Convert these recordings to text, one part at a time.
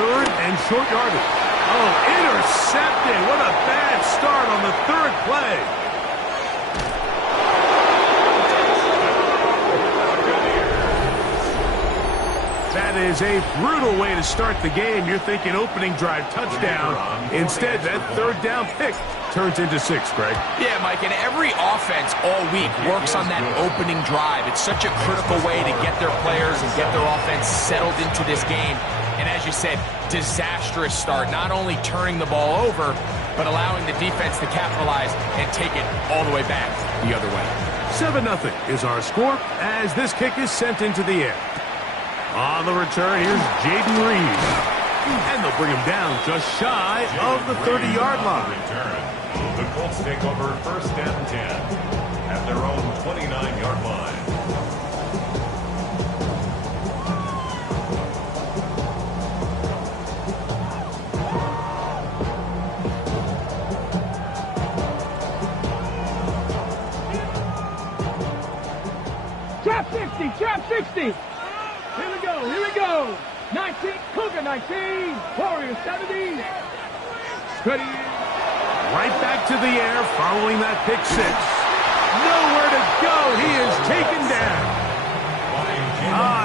third and short yardage. Oh, intercepted. What a bad start on the third play. That is a brutal way to start the game. You're thinking opening drive touchdown. Instead, that third down pick turns into 6, Greg. Yeah, Mike, and every offense all week works on that opening drive. It's such a critical way to get their players and get their offense settled into this game. And as you said, disastrous start, not only turning the ball over, but allowing the defense to capitalize and take it all the way back the other way. 7-0 is our score as this kick is sent into the air. On the return, here's Jaden Reed. And they'll bring him down just shy of the 30-yard line. The Colts take over first and 10 at their own 29-yard line. Trap 60, trap 60. Here we go. 19, Cougar 19, Warriors 70. Ready. Right back to the air following that pick 6. Nowhere to go. He is taken down.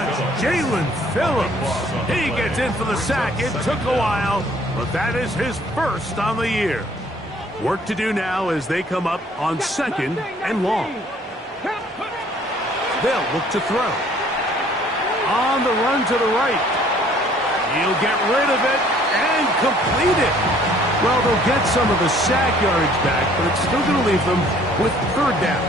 It's Jalen Phillips. He gets in for the sack. It took a while, but that is his first on the year. Work to do now as they come up on 2nd and long. They'll look to throw. On the run to the right. He'll get rid of it and complete it. Well, they'll get some of the sack yardage back, but it's still going to leave them with 3rd down.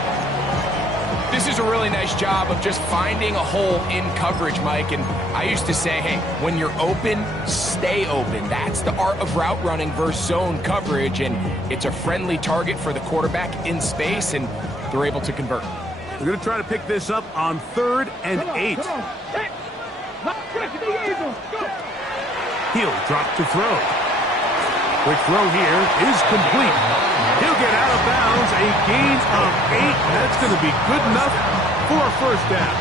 This is a really nice job of just finding a hole in coverage, Mike. And I used to say, hey, when you're open, stay open. That's the art of route running versus zone coverage. And it's a friendly target for the quarterback in space, and they're able to convert. They're going to try to pick this up on 3rd and 8. He'll drop to throw. Quick throw here is complete. He'll get out of bounds, a gain of 8. That's going to be good enough for a first down.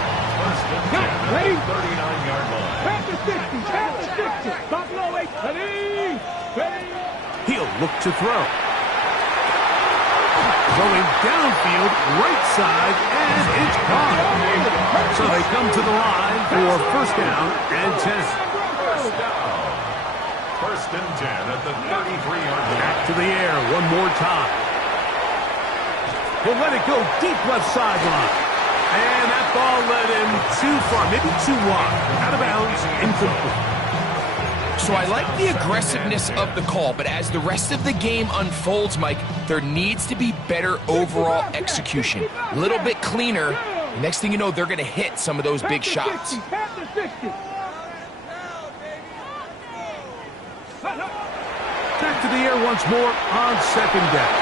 Ready? 39-yard line. Pass the 60. Buffalo 8. Ready. He'll look to throw. Going downfield, right side, and it's gone. So they come to the line for first down and 10. First and 10 at the 33-yard line. Back to the air one more time. He'll let it go deep left sideline. And that ball led him too far, maybe too wide. Out of bounds, incomplete. So I like the aggressiveness of the call, but as the rest of the game unfolds, Mike, there needs to be better overall execution. A little bit cleaner. Next thing you know, they're going to hit some of those big shots. Back to the air once more on 2nd down.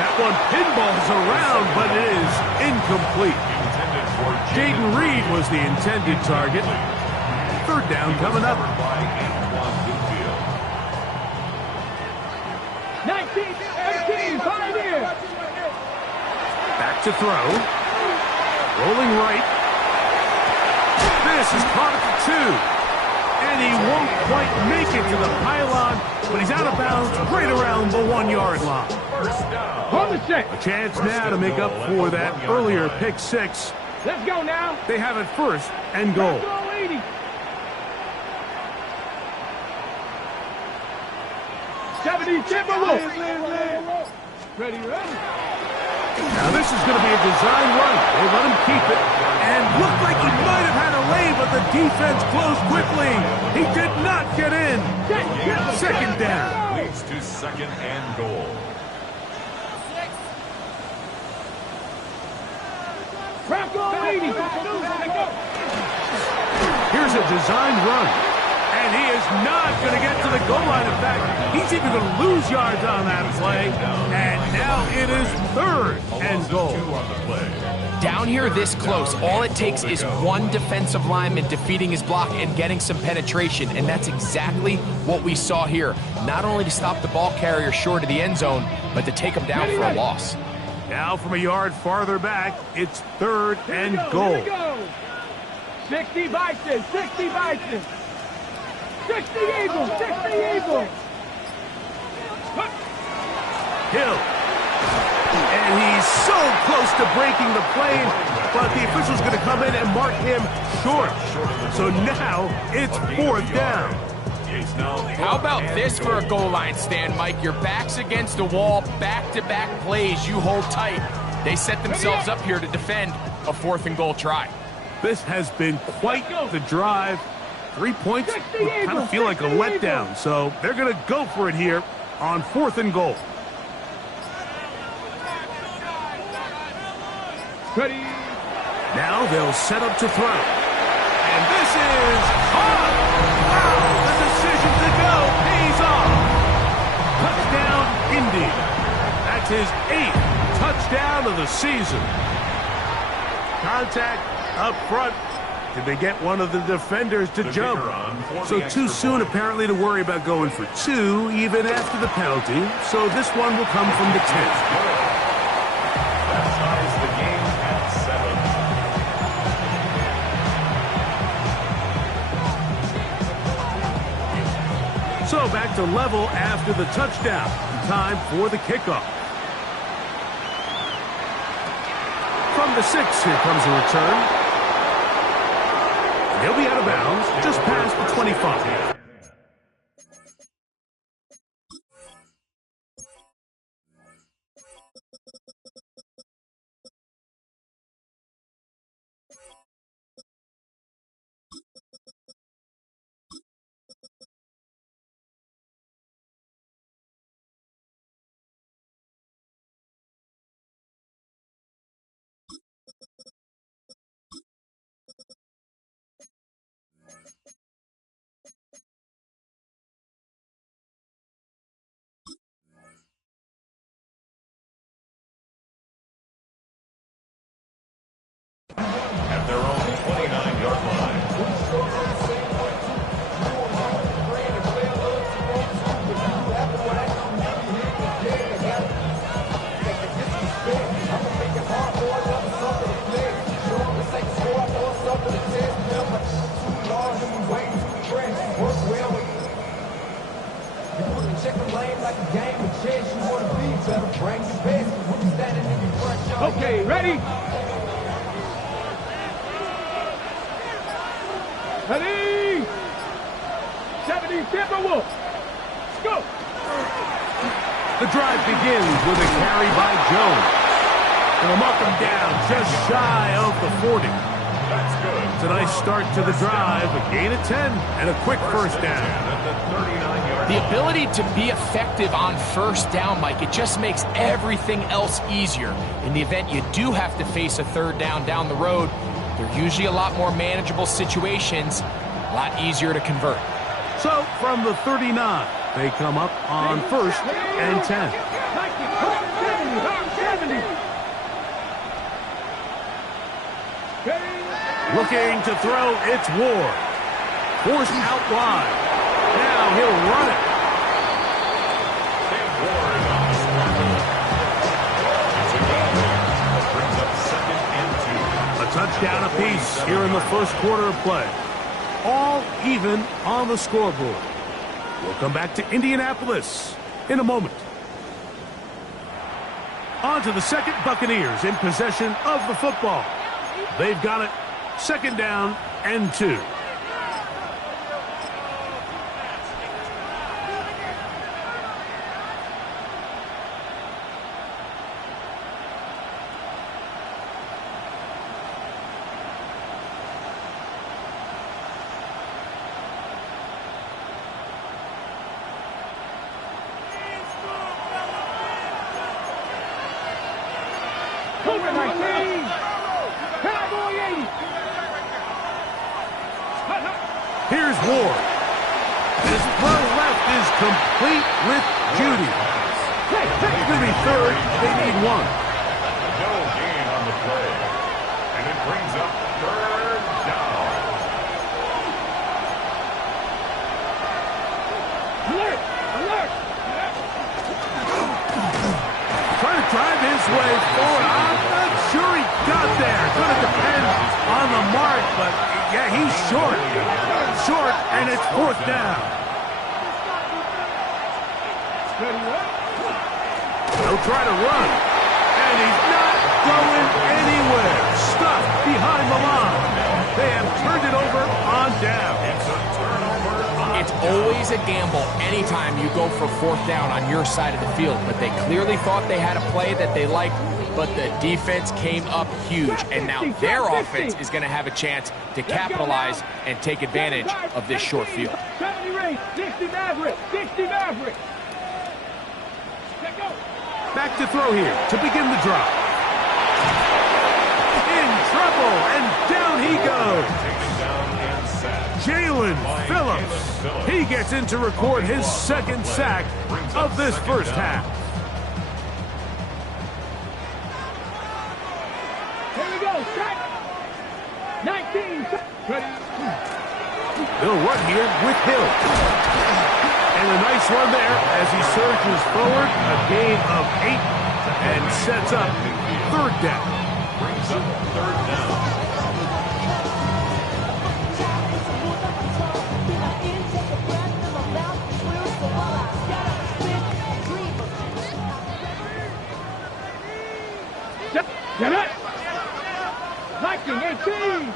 That one pinballs around, but it is incomplete. Jaden Reed was the intended target. 3rd down coming up. 19, 18, Pioneer. Back to throw. Rolling right. This is caught at the 2. And he won't quite make it to the pylon, but he's out of bounds right around the 1-yard line. A chance now to make up for that earlier pick 6. Let's go now. They have it 1st and goal. 70 Timberwolves. Ready. Now this is going to be a design run. They let him keep it. And looked like he might have had a lane, but the defense closed quickly. He did not get in. 2nd down. Leads to 2nd and goal. Here's a design run. And he is not going to get to the goal line. In fact, he's even going to lose yards on that play. And now it is 3rd and goal. Down here this close, all it takes is one defensive lineman defeating his block and getting some penetration, and that's exactly what we saw here. Not only to stop the ball carrier short of the end zone, but to take him down for a loss. Now from a yard farther back, it's 3rd and goal. 60 Bison, 60 Bison. Fix the eagle! Fix the eagle! Hill. And he's so close to breaking the plane, but the official's going to come in and mark him short. So now it's 4th down. How about this for a goal line stand, Mike? Your back's against the wall, back-to-back plays, you hold tight. They set themselves up here to defend a 4th and goal try. This has been quite the drive. 3 points would kind of feel like a letdown, so they're going to go for it here on 4th and goal. Ready? Now they'll set up to throw. And this is off! Wow, the decision to go pays off. Touchdown, Indy. That's his 8th touchdown of the season. Contact up front. Did they get one of the defenders to jump? So too soon, apparently, to worry about going for 2, even after the penalty. So this one will come from the 10th. That ties the game at 7. So back to level after the touchdown. Time for the kickoff. From the 6, here comes a return. He'll be out of bounds just past the 25. At their own 29-yard line. Okay, ready? Ready? 70 Timberwolves. Let's go. The drive begins with a carry by Jones. And they'll mark him down just shy of the 40. That's good. It's a nice start to the drive, a gain of 10, and a quick first down. At the 39-yard The ability to be effective on first down, Mike, it just makes everything else easier. In the event you do have to face a 3rd down the road, they're usually a lot more manageable situations, a lot easier to convert. So from the 39, they come up on 1st and 10. 70. Looking to throw, it's Ward. Forced out wide. Now he'll run it. Ward is on the scramble. It's a gain there. That brings up 2nd and 2. A touchdown apiece here in the first quarter of play. All even on the scoreboard. We'll come back to Indianapolis in a moment. On to the 2nd, Buccaneers in possession of the football. They've got it. 2nd down and 2. Cobra 19. Cowboy 80. Here's Ward. His throw left is complete with Judy. It's going to be 3rd. They need 1. No gain on the play. And it brings up 3rd down. Alert! Alert! Trying to drive his way forward. I'm not sure he got there. It's going to depend on the mark, but Yeah, he's short. Short, and it's fourth down. He'll try to run. And he's not going anywhere. Stuffed behind the line. They have turned it over on down. It's always a gamble anytime you go for fourth down on your side of the field, but they clearly thought they had a play that they liked, but the defense came up huge, and now their offense is going to have a chance to capitalize and take advantage of this short field. 70 race, 60 Maverick, 60 Maverick. Back to throw here to begin the drive. In trouble, and down he goes. Jalen Phillips. He gets in to record his second sack of this first half. Here we go, set. 19. They'll run here with Hill. And a nice run there as he surges forward. A gain of 8 and sets up third down. Brings up third down. Get it! 19, 18!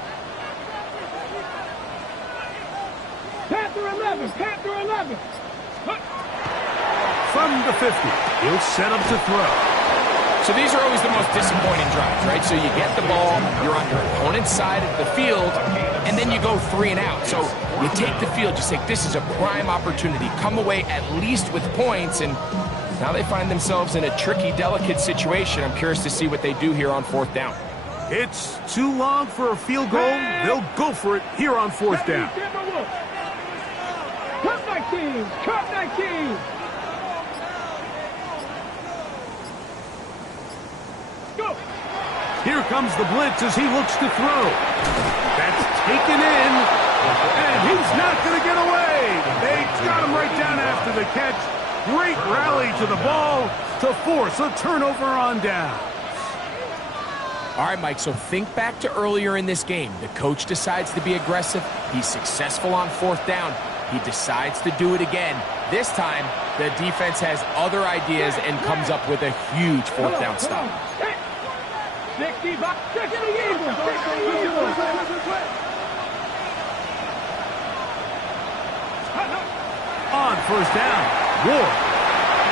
Panther 11, Panther 11! From the 50, he'll set up to throw. So these are always the most disappointing drives, right? So you get the ball, you're on your opponent's side of the field, and then you go 3 and out. So you take the field, you say, this is a prime opportunity. Come away at least with points, and now they find themselves in a tricky, delicate situation. I'm curious to see what they do here on fourth down. It's too long for a field goal. They'll go for it here on fourth down. Cut 19! Cut 19! Go! Here comes the blitz as he looks to throw. That's taken in, and he's not going to get away. They got him right down after the catch. Great rally to the ball to force a turnover on down. All right, Mike, so think back to earlier in this game. The coach decides to be aggressive. He's successful on fourth down. He decides to do it again. This time, the defense has other ideas and comes up with a huge fourth down stop. 65, second the Eagles! On first down, Ward.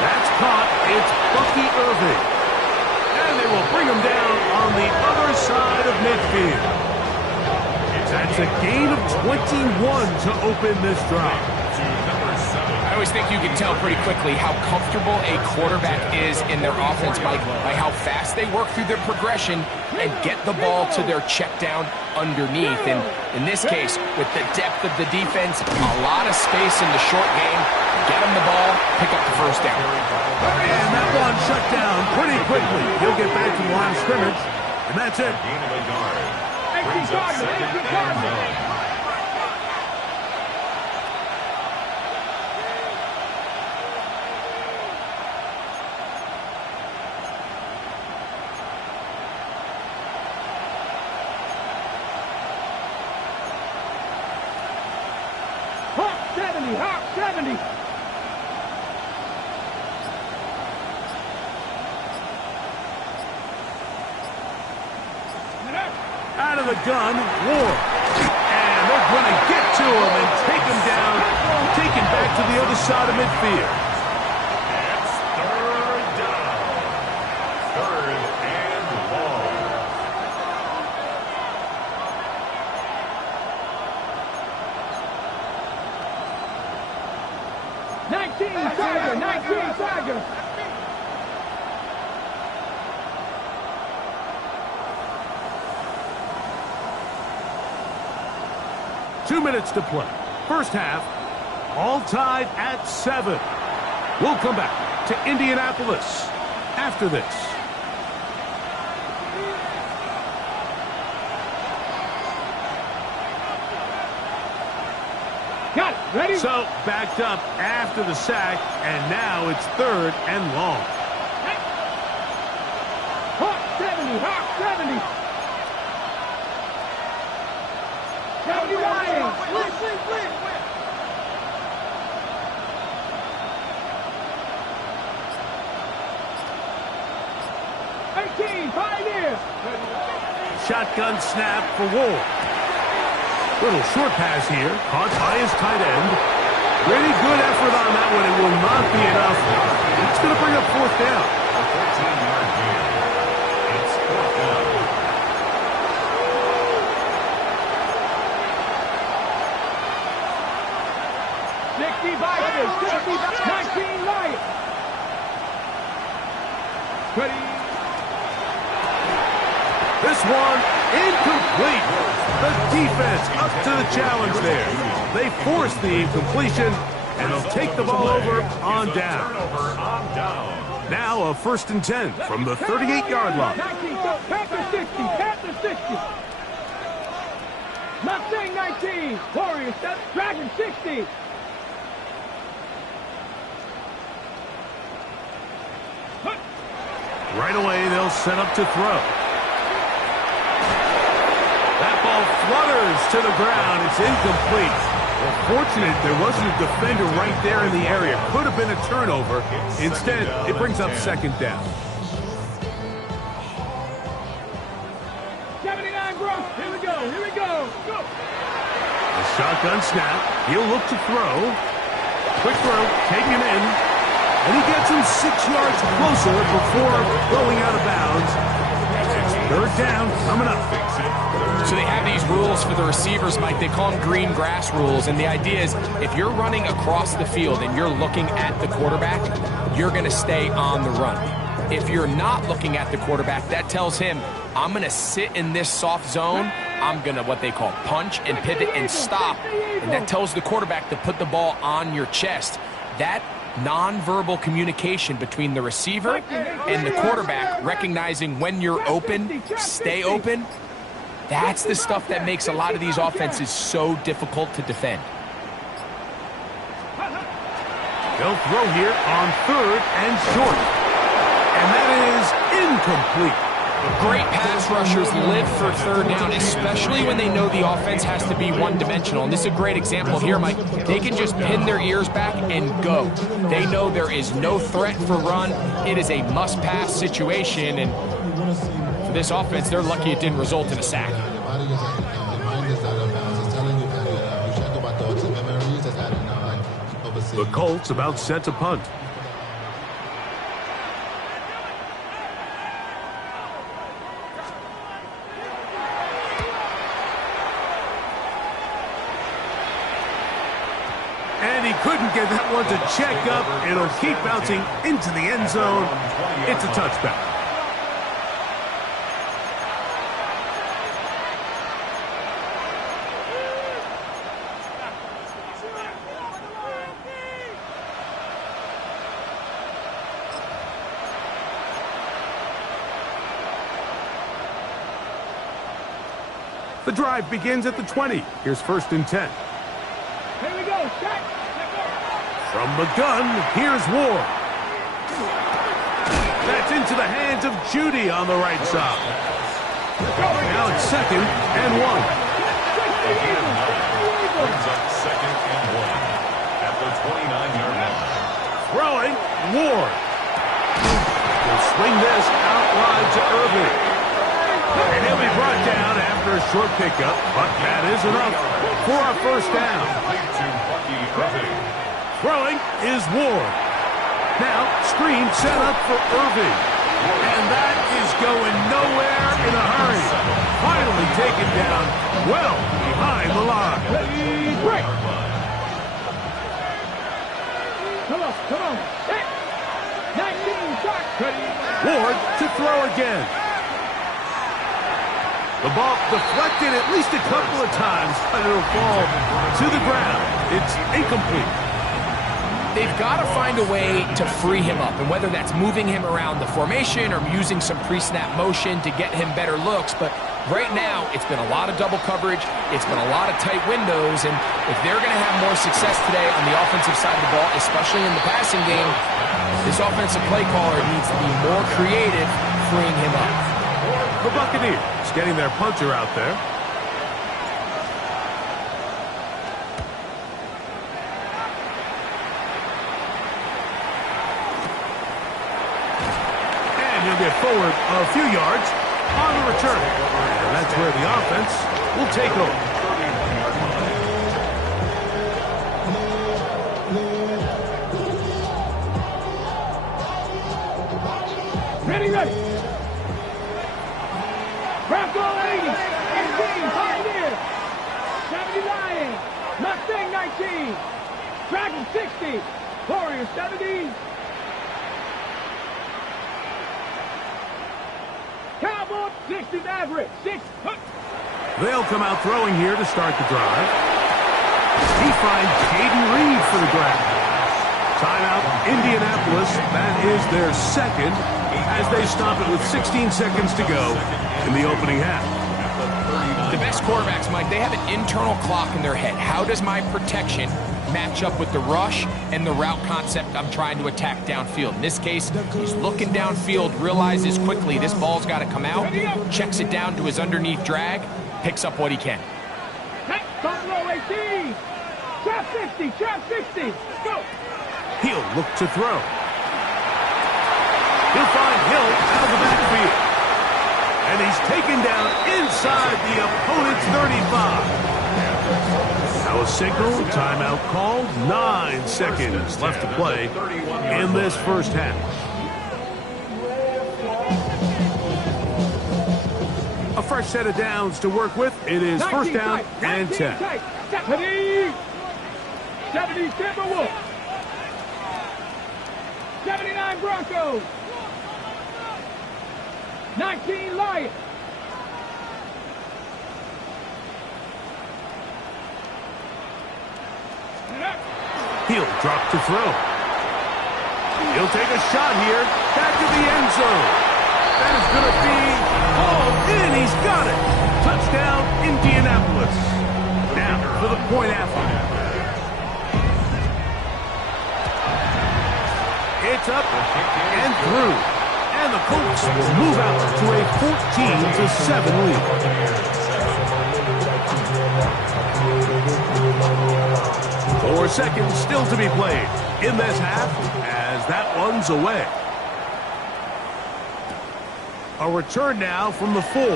That's caught. It's Bucky Irving. And they will bring him down on the other side of midfield. That's a gain of 21 to open this drive. I always think you can tell pretty quickly how comfortable a quarterback is in their offense, Mike, by how fast they work through their progression and get the ball to their check down underneath. And in this case, with the depth of the defense, a lot of space in the short game, get him the ball, pick up the first down. And that one shut down pretty quickly. He'll get back to the line of scrimmage, and that's it. Gain of a yard. Brings up second and 9. Hawk 70, Hawk 70! Out of the gun, Ward. And they're going to get to him and take him down, take him back to the other side of midfield. It's third down. Third and long. Nineteen Tiger! Two minutes to play. First half, all tied at 7. We'll come back to Indianapolis after this. Got it, ready? So, backed up after the sack, and now it's third and long. Hawk 70, Hawk 70! 70 Lions. Win. 18, Pioneers. Shotgun snap for Ward. Little short pass here, caught by his tight end. Pretty good effort on that one. It will not be enough. It's going to bring up fourth down. A 14-yard gain. It's fourth down. Vikings, 19 Lions. Ready. This one incomplete. The defense up to the challenge there. They force the incompletion, and they'll take the ball over on down. Now a 1st and 10 from the 38-yard line. Panther 60, Panther 60. Mustang 19, Warriors, Dragon 60. Right away, they'll set up to throw. That ball flutters to the ground. It's incomplete. Well, fortunate there wasn't a defender right there in the area. Could have been a turnover. Instead, it brings up 2nd down. 79 Bronx. Here we go. Go. A shotgun snap. He'll look to throw. Quick throw, taking him in. And he gets him 6 yards closer before going out of bounds. It's 3rd down coming up. So they have these rules for the receivers, Mike. They call them green grass rules. And the idea is if you're running across the field and you're looking at the quarterback, you're going to stay on the run. If you're not looking at the quarterback, that tells him, I'm going to sit in this soft zone. I'm going to what they call punch and pivot and stop. And that tells the quarterback to put the ball on your chest. That nonverbal communication between the receiver and the quarterback, recognizing when you're open, stay open, that's the stuff that makes a lot of these offenses so difficult to defend. They'll throw here on 3rd and short. And that is incomplete. Great pass rushers live for 3rd down, especially when they know the offense has to be one-dimensional. And this is a great example here, Mike. They can just pin their ears back and go. They know there is no threat for run. It is a must-pass situation. And for this offense, they're lucky it didn't result in a sack. The Colts about set to punt. And he couldn't get that one to check up. It'll keep bouncing into the end zone. It's a touchback. The drive begins at the 20. Here's 1st and 10. Here we go. Set. From the gun, here's Ward. That's into the hands of Judy on the right side. Now it's 2nd and 1. Brings up 2nd and 1 at the 29-yard line. Throwing, Ward. He'll swing this out wide to Irving. And he'll be brought down after a short pickup, but that is enough for a 1st down. To Bucky Irving. Throwing is Ward. Now, screen set up for Irving. And that is going nowhere in a hurry. Finally taken down well behind the line. Ready, break. Come on. Hey. 19, start. Ready. Ward to throw again. The ball deflected at least a couple of times, but it'll fall to the ground. It's incomplete. They've got to find a way to free him up, and whether that's moving him around the formation or using some pre-snap motion to get him better looks. But right now, it's been a lot of double coverage. It's been a lot of tight windows, and if they're going to have more success today on the offensive side of the ball, especially in the passing game, this offensive play caller needs to be more creative freeing him up. The Buccaneers getting their punter out there. get forward a few yards on the return. And that's where the offense will take over. Ready. Bronco 80. 18. Pioneer. 70 Lion. Mustang 19. Dragon 60. Warrior 70. Cowboy 60 Maverick. 6. They'll come out throwing here to start the drive. He finds Caden Reed for the grab. Timeout, Indianapolis. That is their second as they stop it with 16 seconds to go in the opening half. The best quarterbacks, Mike, they have an internal clock in their head. How does my protection match up with the rush and the route concept I'm trying to attack downfield? In this case, he's looking downfield, realizes quickly this ball's got to come out, checks it down to his underneath drag, picks up what he can. Buffalo 18. Trap 60. Trap 60. Go. He'll look to throw. He'll find Hill out of the backfield. And he's taken down inside the opponent's 35. Now a signal, timeout called. 9 seconds left to play in this first half. A fresh set of downs to work with. It is first down and 10. 70 Timberwolves. 79 Broncos. 19 Lions. He'll drop to throw. He'll take a shot here. Back to the end zone. That is going to be hauled in. He's got it. Touchdown, Indianapolis. Now for the point after. It's up and through. And the Colts will move out to a 14-7 lead. 4 seconds still to be played in this half as that one's away. A return now from the 4. And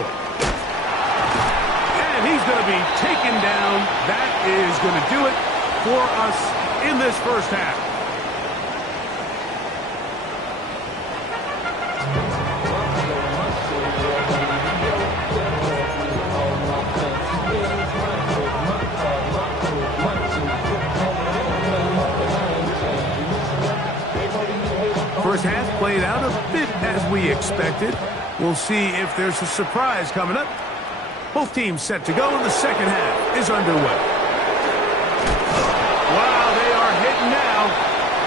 he's going to be taken down. That is going to do it for us in this first half. First half played out a bit as we expected. We'll see if there's a surprise coming up. Both teams set to go, and the second half is underway. Wow, they are hitting now.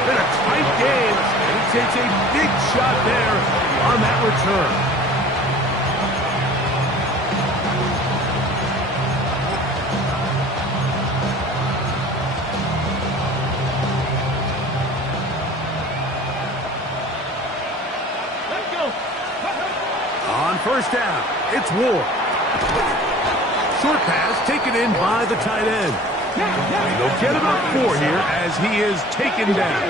Been a tight game, and he takes a big shot there on that return. First down, it's Ward. Short pass taken in by the tight end. They'll get about 4 here as he is taken down.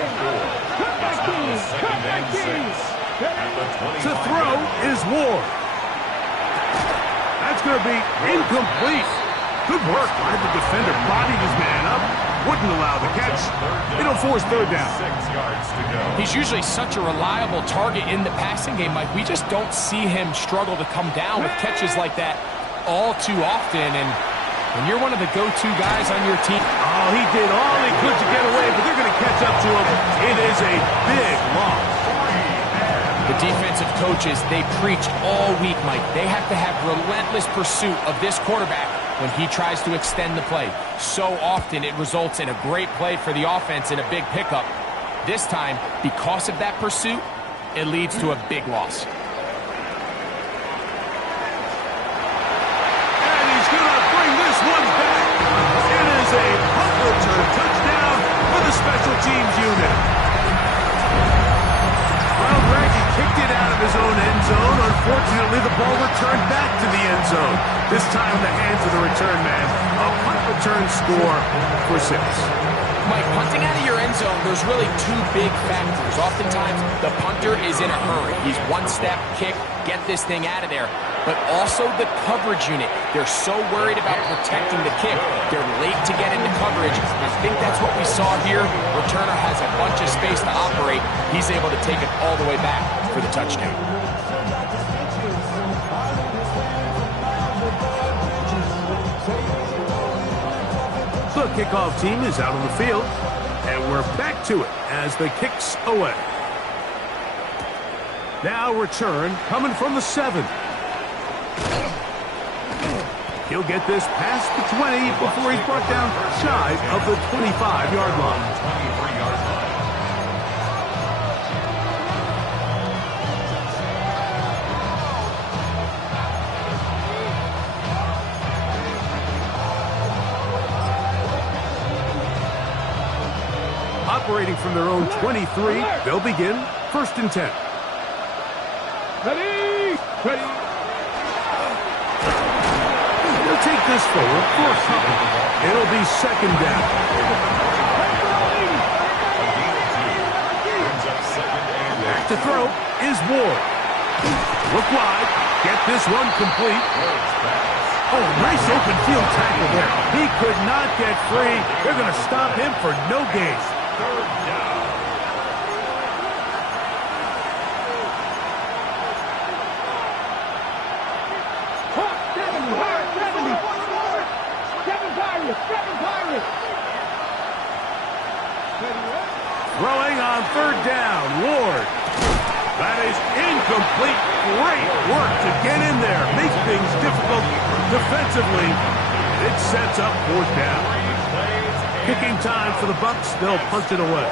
To throw is Ward. That's going to be incomplete. Good work by the defender. Bodied his man up. Wouldn't allow the catch. It'll force third down. 6 yards to go. He's usually such a reliable target in the passing game, Mike. We just don't see him struggle to come down with catches like that all too often. And when you're one of the go-to guys on your team... Oh, he did all he could to get away, but they're going to catch up to him. It is a big loss. The defensive coaches, they preached all week, Mike. They have to have relentless pursuit of this quarterback when he tries to extend the play. So often it results in a great play for the offense and a big pickup. This time, because of that pursuit, it leads to a big loss. And he's going to bring this one back. It is a punt return touchdown for the special teams unit. Well, Greg, he kicked it out of his own end zone. Unfortunately, the ball returned back to the end zone. This time in the hands of the return man. A punt return score for 6. Mike, punting out of your end zone, there's really two big factors. Oftentimes, the punter is in a hurry. He's one step, kick, get this thing out of there. But also the coverage unit. They're so worried about protecting the kick. They're late to get into coverage. I think that's what we saw here. Returner has a bunch of space to operate. He's able to take it all the way back for the touchdown. The kickoff team is out on the field, and we're back to it as the kick's away. Now return coming from the 7. He'll get this past the 20 before he's brought down shy of the 25-yard line. 23-yard line. Operating from their own 23, they'll begin 1st and 10. Ready? Ready? They'll take this forward for a couple. It'll be 2nd down. Back to throw is Ward. Look wide. Get this one complete. Oh, nice open field tackle there. He could not get free. They're going to stop him for no gain. 3rd down. Hawk 70, Hawk 70. 7 Pirates, 7 Pirates. Throwing on 3rd down, Ward. That is incomplete. Great work to get in there. Makes things difficult defensively. It sets up 4th down. Kicking time for the Bucs. They'll punt it away.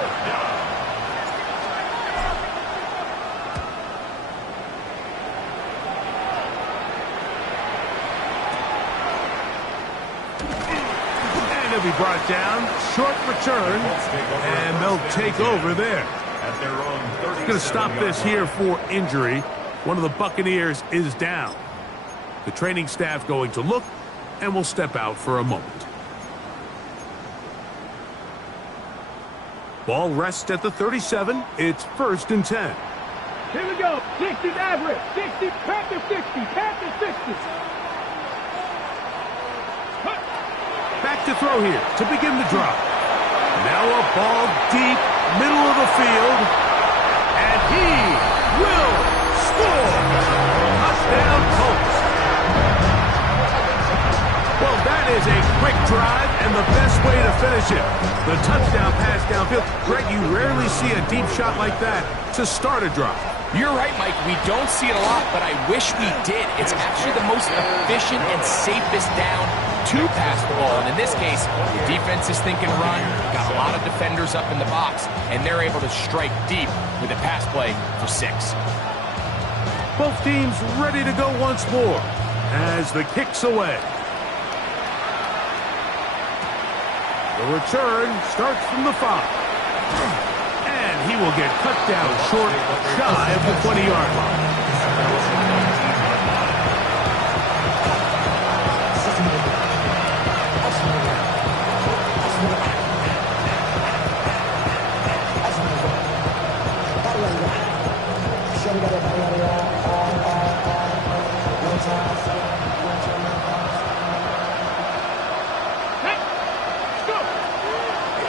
And he'll be brought down. Short return. And they'll take over there. At their own 30. Going to stop this here for injury. One of the Buccaneers is down. The training staff going to look and will step out for a moment. Ball rests at the 37. It's 1st and 10. Here we go. 60 average. 60, Panther 60, Panther 60. Back to throw here to begin the drive. Now a ball deep, middle of the field. And he will score. Touchdown, Colts. Well, that is a quick drive and the best way to finish it. The touchdown pass downfield. Greg, you rarely see a deep shot like that to start a drive. You're right, Mike. We don't see it a lot, but I wish we did. It's actually the most efficient and safest down to pass the ball. And in this case, the defense is thinking run, got a lot of defenders up in the box, and they're able to strike deep with a pass play for 6. Both teams ready to go once more as the kick's away. The return starts from the 5. And he will get cut down short, shy of the 20-yard line.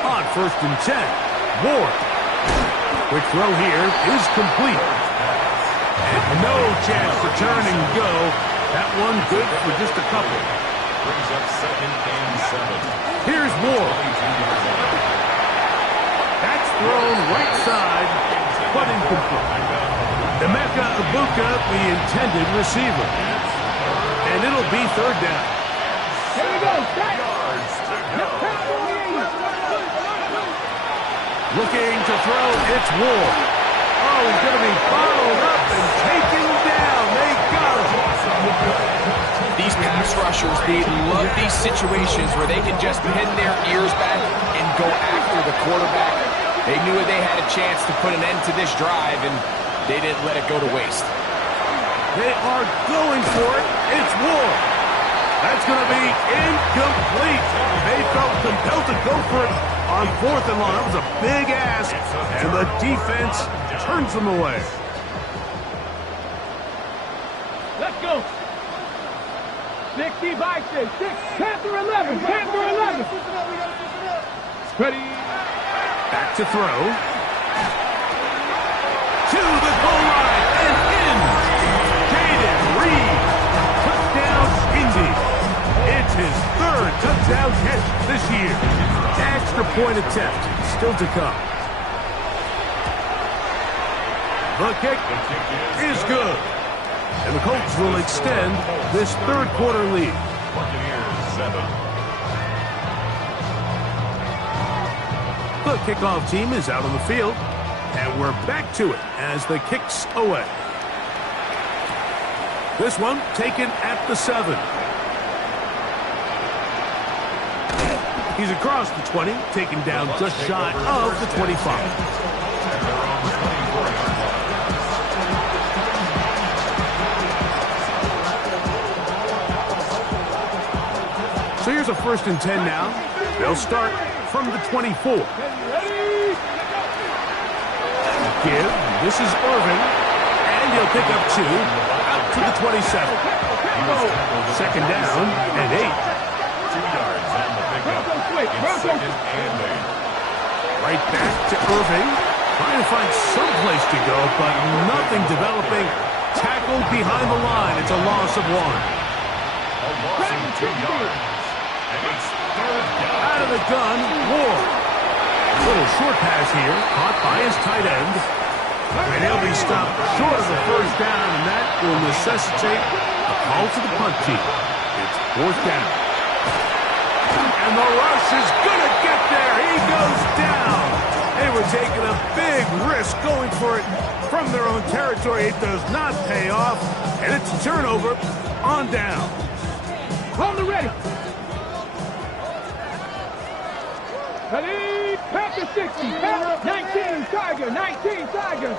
On 1st and 10, Ward. Quick throw here is complete. And no chance to turn and go. That one good for just a couple. Brings up 2nd and 7. Here's Ward. That's thrown right side, but incomplete. Emeka Ibuka, the intended receiver. And it'll be 3rd down. Here we go. Set. Yards to go. Looking to throw, it's Ward. Oh, he's going to be followed up and taken down. They got him. These pass rushers, they love these situations where they can just pin their ears back and go after the quarterback. They knew they had a chance to put an end to this drive, and they didn't let it go to waste. They are going for it. It's Ward. That's going to be incomplete. They felt compelled to go for it on 4th and long. That was a big ask, and the defense turns them away. Let's go. 60 by 6. Panther 11. Panther 11. Ready. Back to throw. To the goal line and in. Jaden Reed. Touchdown, Indy. It's his 3rd touchdown catch this year. Extra point attempt still to come. The kick is good. And the Colts will extend this 3rd quarter lead. Buccaneers 7. The kickoff team is out on the field. And we're back to it as the kick's away. This one taken at the 7. He's across the 20, taken down just shy of the 25. So here's a 1st and 10 now. They'll start from the 24. Give. This is Irvin. And he'll pick up 2 out to the 27. 2nd down and 8. 2 yards on the pickup. It's 2nd and 8. Right back to Irving. Trying to find some place to go, but nothing developing. Tackled behind the line. It's a loss of 1. A loss of 2 yards. And it's 3rd down. Out of the gun, Ward. Little short pass here, caught by his tight end. And he'll be stopped short of the 1st down, and that will necessitate a call to the punt team. It's 4th down. And the rush is going to get there. He goes down. They were taking a big risk going for it from their own territory. It does not pay off, and it's a turnover on down. On the ready. Ready. Panther 60. 19 Tiger. 19 Tiger.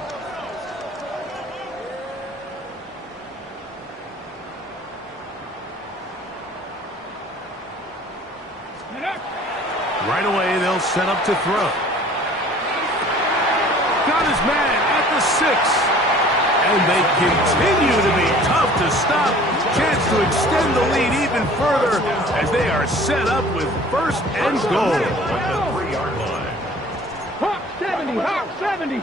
Right away, they'll set up to throw. Got his man at the 6. And they continue to be tough to stop. Chance to extend the lead even further as they are set up with 1st and goal. At the 3-yard line. Hawk 70. Hawk 70.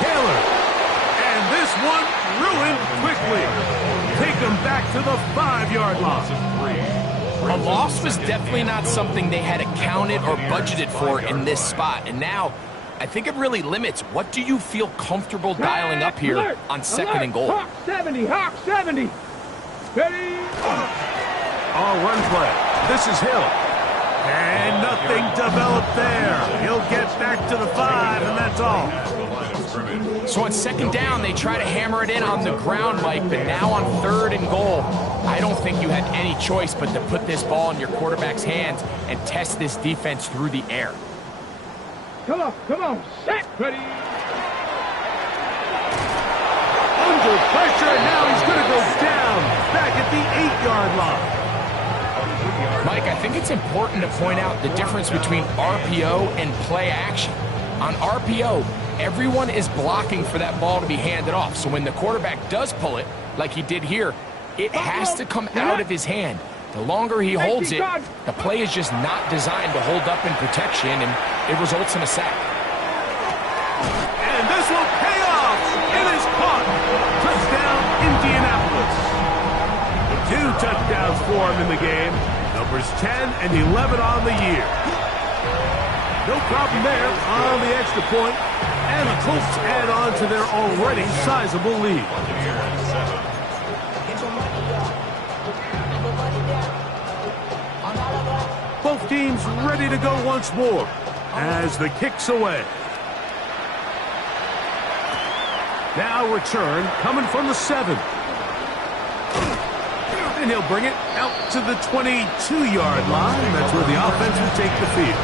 Taylor. And this one ruined quickly. Take them back to the 5-yard line. A loss was definitely not something they had accounted or budgeted for in this spot. And now, I think it really limits. What do you feel comfortable dialing up here on 2nd and goal? Hawk 70. Hawk 70. Ready. All run play. This is Hill. And nothing developed there. He'll get back to the 5, and that's all. So on 2nd down, they try to hammer it in on the ground, Mike, but now on 3rd and goal, I don't think you had any choice but to put this ball in your quarterback's hands and test this defense through the air. Come on, set. Ready. Under pressure, and now he's going to go down back at the 8-yard line. Mike, I think it's important to point out the difference between RPO and play action. On RPO, everyone is blocking for that ball to be handed off. So when the quarterback does pull it, like he did here, it has to come out of his hand. The longer he holds it, the play is just not designed to hold up in protection, and it results in a sack. And this will pay off. It is caught. Touchdown, Indianapolis. 2 touchdowns for him in the game. Numbers 10 and 11 on the year. No problem there on the extra point. And the Colts add on to their already sizable lead. Both teams ready to go once more as the kick's away. Now return coming from the 7. And he'll bring it out to the 22-yard line. That's where the offense will take the field.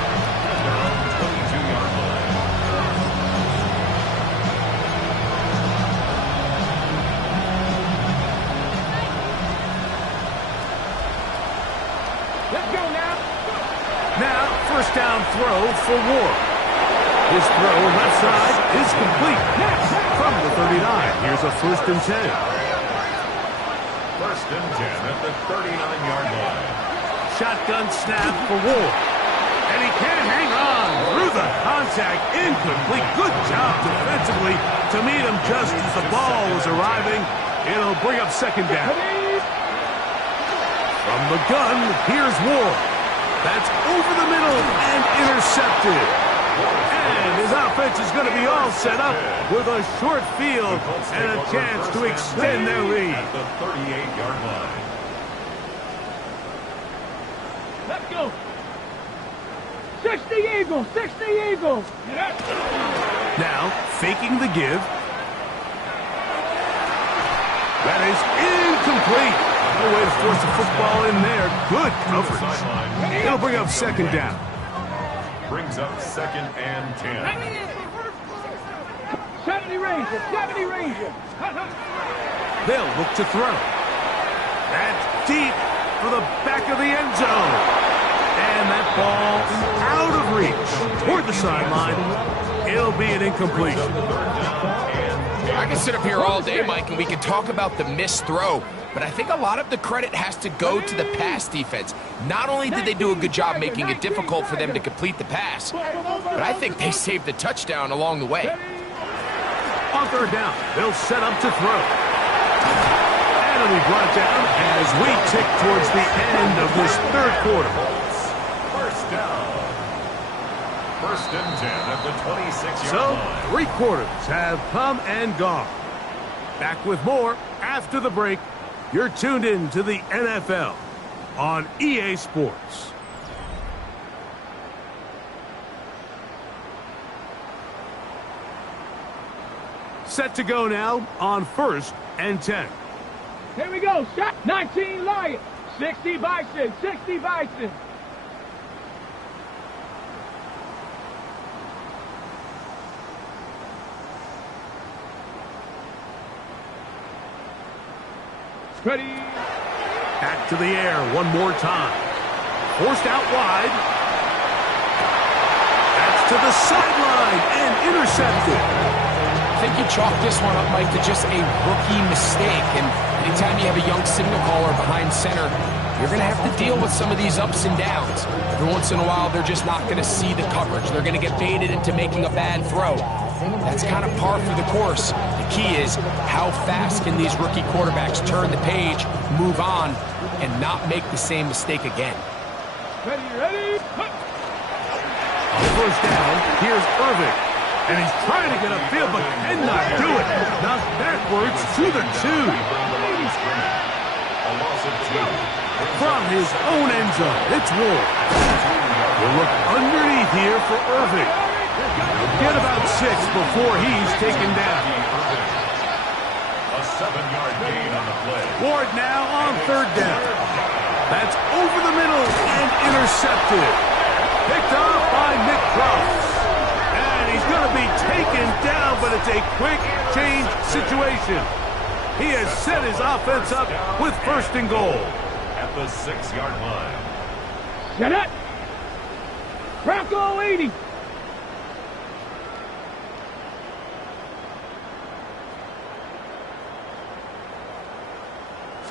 Let's go now. Now, first down throw for Ward. His throw left side is complete. From the 39, here's a 1st and 10. 1st and 10 at the 39-yard line. Shotgun snap for Ward. And he can't hang on through the contact. Incomplete. Good job defensively to meet him just as the ball was arriving. It'll bring up 2nd down. From the gun, here's Ward. That's over the middle and intercepted. And his offense is going to be all set up with a short field and a chance to extend their lead. At the 38-yard line. Let's go. 60 Eagles, 60 Eagles. Now, faking the give. That is incomplete. No way to force the football in there. Good coverage. It'll bring up 2nd down. Brings up 2nd and 10. 70 Rangers, 70 Rangers. They'll look to throw. That's deep for the back of the end zone. And that ball is out of reach toward the sideline. It'll be an incompletion. I can sit up here all day, Mike, and we can talk about the missed throw, but I think a lot of the credit has to go to the pass defense. Not only did they do a good job making it difficult for them to complete the pass, but I think they saved the touchdown along the way. On 3rd down, they'll set up to throw. And it'll be brought down as we tick towards the end of this 3rd quarter. 1st down. 1st and 10 at the 26-yard So, line. 3 quarters have come and gone. Back with more after the break. You're tuned in to the NFL on EA Sports. Set to go now on 1st and 10. Here we go. Shot 19 Lions, 60 Bison, 60 Bison. Ready. Back to the air one more time. Forced out wide. That's to the sideline and intercepted. I think you chalk this one up, Mike, to just a rookie mistake. And anytime you have a young signal caller behind center, you're going to have to deal with some of these ups and downs. Every once in a while, they're just not going to see the coverage. They're going to get baited into making a bad throw. That's kind of par for the course. The key is how fast can these rookie quarterbacks turn the page, move on, and not make the same mistake again. Ready, ready. On 1st down, here's Irving. And he's trying to get upfield, but cannot do it. Knocked backwards to the 2. A loss of 2. From his own end zone, it's Ward. We'll look underneath here for Irving. Get about 6 before he's taken down. A 7-yard gain on the play. Ward now on 3rd down. That's over the middle and intercepted. Picked off by Nick Colles. And he's going to be taken down, but it's a quick change situation. He has set his offense up with 1st and goal. At the 6-yard line. Set up. Bronco 80.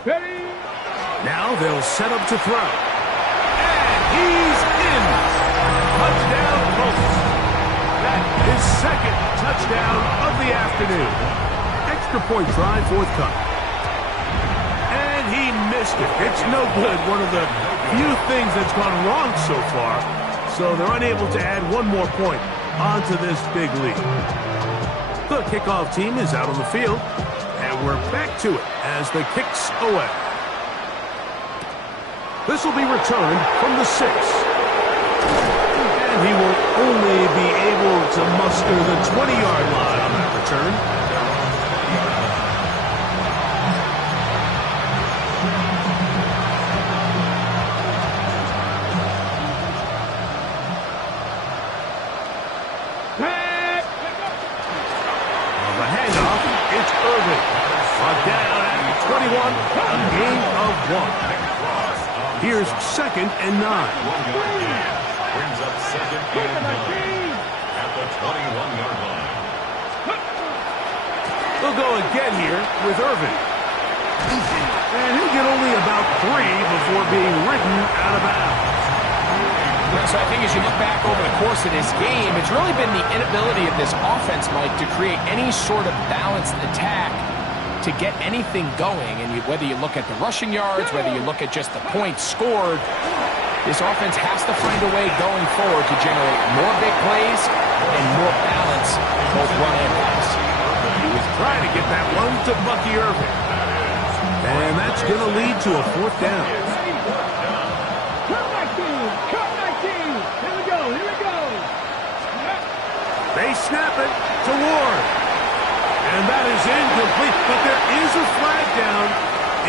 Ready. Now they'll set up to throw. And he's in. Touchdown, Colts. That is 2nd touchdown of the afternoon. Extra point try, forthcoming. And he missed it. It's no good. One of the few things that's gone wrong so far. So they're unable to add one more point onto this big lead. The kickoff team is out on the field. And we're back to it as the kick's away. This will be returned from the 6. And he will only be able to muster the 20-yard line on that return. On the handoff, it's Irving. Brought down at 21, a gain of 1. Here's 2nd and 9. 1-yard gain. Brings up 2nd and 9 at the 21-yard line. They'll go again here with Irvin. And he'll get only about 3 before being ridden out of bounds. So I think as you look back over the course of this game, it's really been the inability of this offense, Mike, to create any sort of balanced attack to get anything going. And whether you look at the rushing yards, whether you look at just the points scored, this offense has to find a way going forward to generate more big plays and more balance, both run and pass. He was trying to get that one to Bucky Irvin. And that's going to lead to a 4th down. They snap it to Ward. And that is incomplete, but there is a flag down.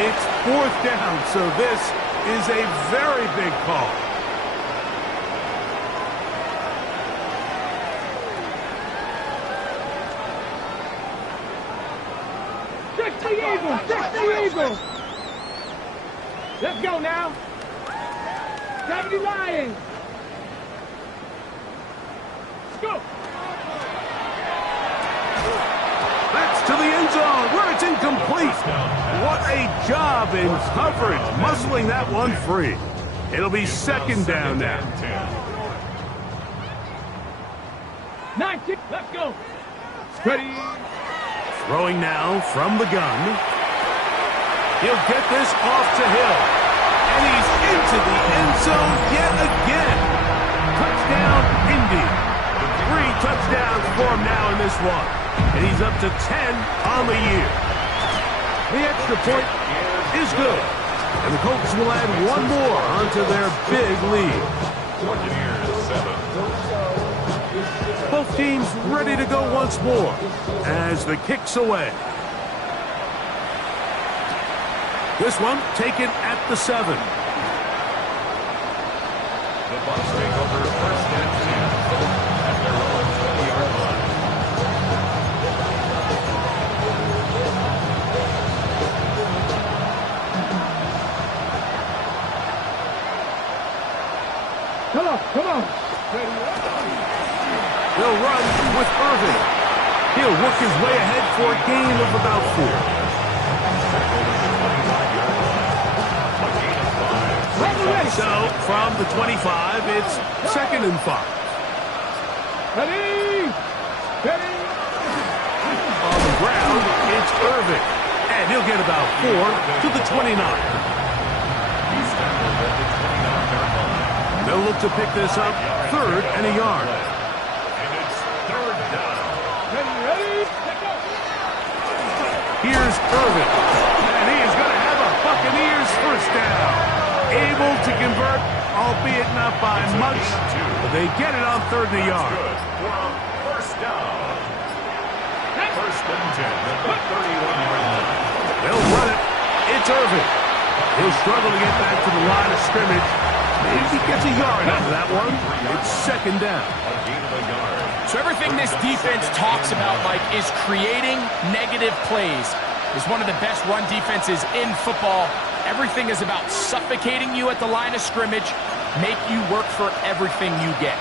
It's 4th down, so this is a very big call. Eagles. Let's go now. 70 Lions. Let's go. That's to the end zone where it's incomplete. What a job in coverage, muscling that one free. It'll be 2nd down now. 19. Let's go. Ready. Throwing now from the gun. He'll get this off to Hill. And he's into the end zone yet again. Touchdown, Indy. 3 touchdowns for him now in this one. And he's up to 10 on the year. The extra point is good. And the Colts will add 1 more onto their big lead. 7. Both teams ready to go once more as the kick's away. This one taken at the 7. The Bucs take over 1st and 10 at their own 20-yard line. Come on. They'll run with Irvin. He'll work his way ahead for a gain of about 4. So, from the 25, it's 2nd and 5. Ready. On the ground, it's Irvin. And he'll get about 4 to the 29. He's tackled at the 29-yard line. They'll look to pick this up 3rd and a yard. And it's 3rd down. Ready. Let's go. Here's Irvin. And he is going to have a Buccaneers 1st down. Able to convert, albeit not by much, but they get it on 3rd and a yard. Good for a 1st down. 1st and 10 at the 31-yard line. They'll run it. It's Irvin. He'll struggle to get back to the line of scrimmage. Maybe he gets a yard out of that one. It's 2nd down. A gain of a yard. So everything this defense talks about, Mike, is creating negative plays. It's one of the best run defenses in football. Everything is about suffocating you at the line of scrimmage, make you work for everything you get.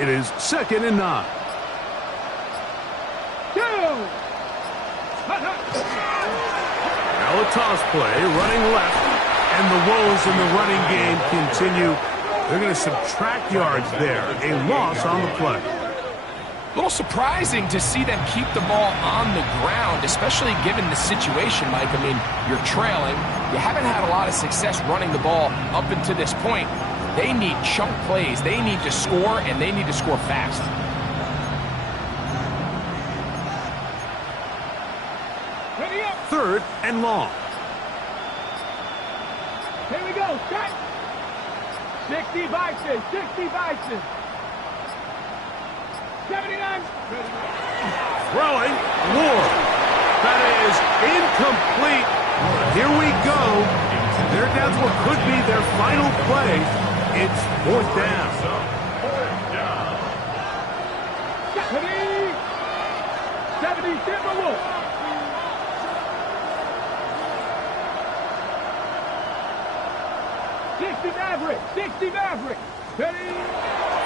It is 2nd and 9. Now a toss play, running left, and the woes in the running game continue. They're going to subtract yards there. A loss on the play. A little surprising to see them keep the ball on the ground, especially given the situation, Mike. I mean, you're trailing. You haven't had a lot of success running the ball up until this point. They need chunk plays. They need to score, and they need to score fast. 3rd and long. Here we go. Set. 60 Bison. 79. Throwing. Ward. That is incomplete. Here we go. They're down to what could be their final play. It's 4th down. 70 Timberwolves. 60 Maverick. 60 Maverick. Ready?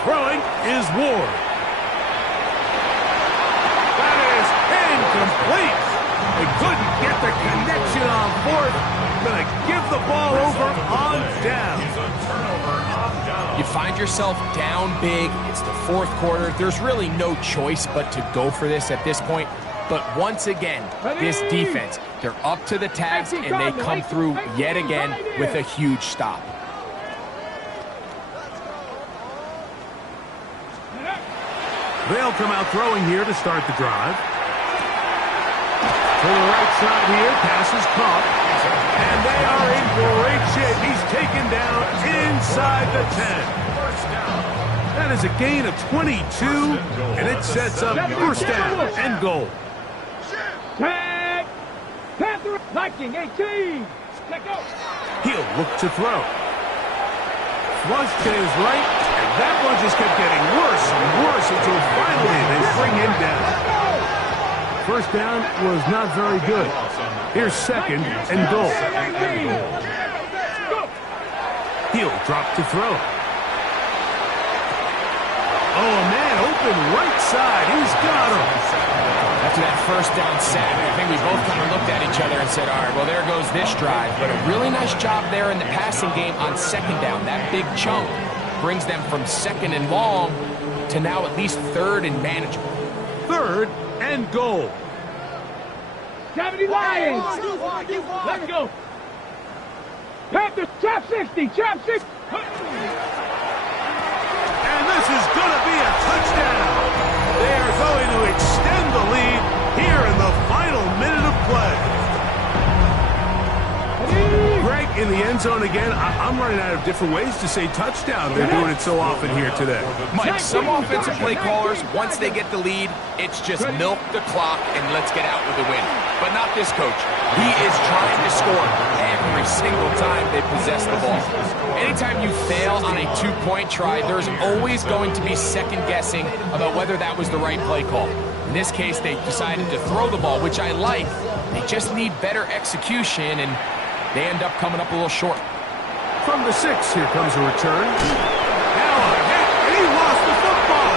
Throwing is Ward. That is incomplete. They couldn't get the connection on 4th. Going to give the ball over on down. You find yourself down big. It's the 4th quarter. There's really no choice but to go for this at this point. But once again, this defense, they're up to the task, and they come through yet again with a huge stop. They'll come out throwing here to start the drive. To the right side here, pass is caught. And they are in great shape. He's taken down inside the 10. That is a gain of 22, and it sets up 1st down and goal. Tag. Panther. Viking 18. Let go. He'll look to throw. Flush to his right, and that one just kept getting worse and worse until finally they bring him down. 1st down was not very good. Here's 2nd and goal. He'll drop to throw. Oh, man, open right side. He's got him. After that 1st down sack, I think we both kind of looked at each other and said, all right, well, there goes this drive. But a really nice job there in the passing game on 2nd down. That big chunk brings them from 2nd and long to now at least 3rd and manageable. 3rd and goal. 70 Lions. Let's go. Panthers, trap 60, trap 60. And this is going to be a touchdown. They are going to extend the lead here in the final minute of play. Greg in the end zone again. I'm running out of different ways to say touchdown. They're doing it so often here today. Mike, some offensive play callers, once they get the lead, it's just milk the clock and let's get out with the win. But not this coach. He is trying to score every single time they possess the ball. Anytime you fail on a 2-point try, there's always going to be second guessing about whether that was the right play call. In this case, they decided to throw the ball, which I like. They just need better execution, and they end up coming up a little short. From the 6, here comes a return. Now a hit, and he lost the football.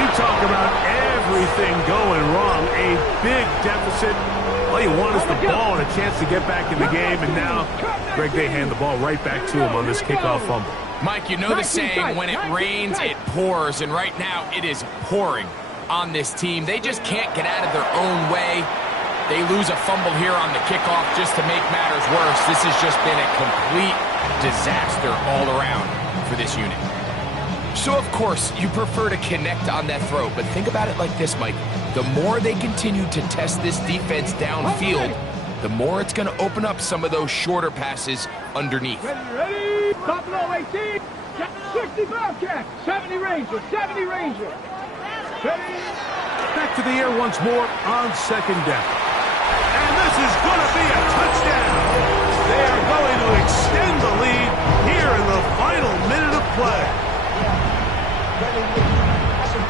You talk about everything going wrong. A big deficit. All you want is the ball and a chance to get back in the game, and now Greg, they hand the ball right back to him on this kickoff fumble. Mike, you know the saying, when it rains, it pours, and right now it is pouring on this team. They just can't get out of their own way. They lose a fumble here on the kickoff just to make matters worse. This has just been a complete disaster all around for this unit. So, of course, you prefer to connect on that throw, but think about it like this, Mike. The more they continue to test this defense downfield, the more it's going to open up some of those shorter passes underneath. Ready? Buffalo 18. 60 Bobcat. 70 Ranger. 70 Ranger. Ready? Back to the air once more on 2nd down. And this is going to be a touchdown. They are going to extend the lead here in the final minute of play.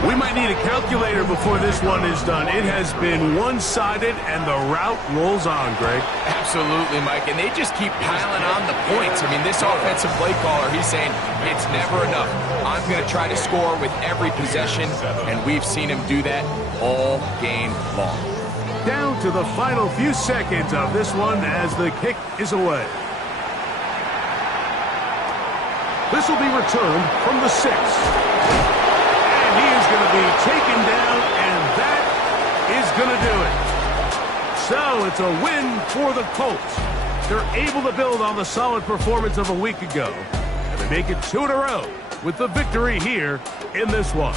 We might need a calculator before this one is done. It has been one-sided, and the route rolls on, Greg. Absolutely, Mike, and they just keep piling on the points. I mean, this offensive play caller, he's saying it's never enough. I'm going to try to score with every possession, and we've seen him do that all game long. Down to the final few seconds of this one as the kick is away. This will be returned from the 6. And he is going to be taken down, and that is going to do it. So it's a win for the Colts. They're able to build on the solid performance of a week ago, and they make it 2 in a row with the victory here in this one.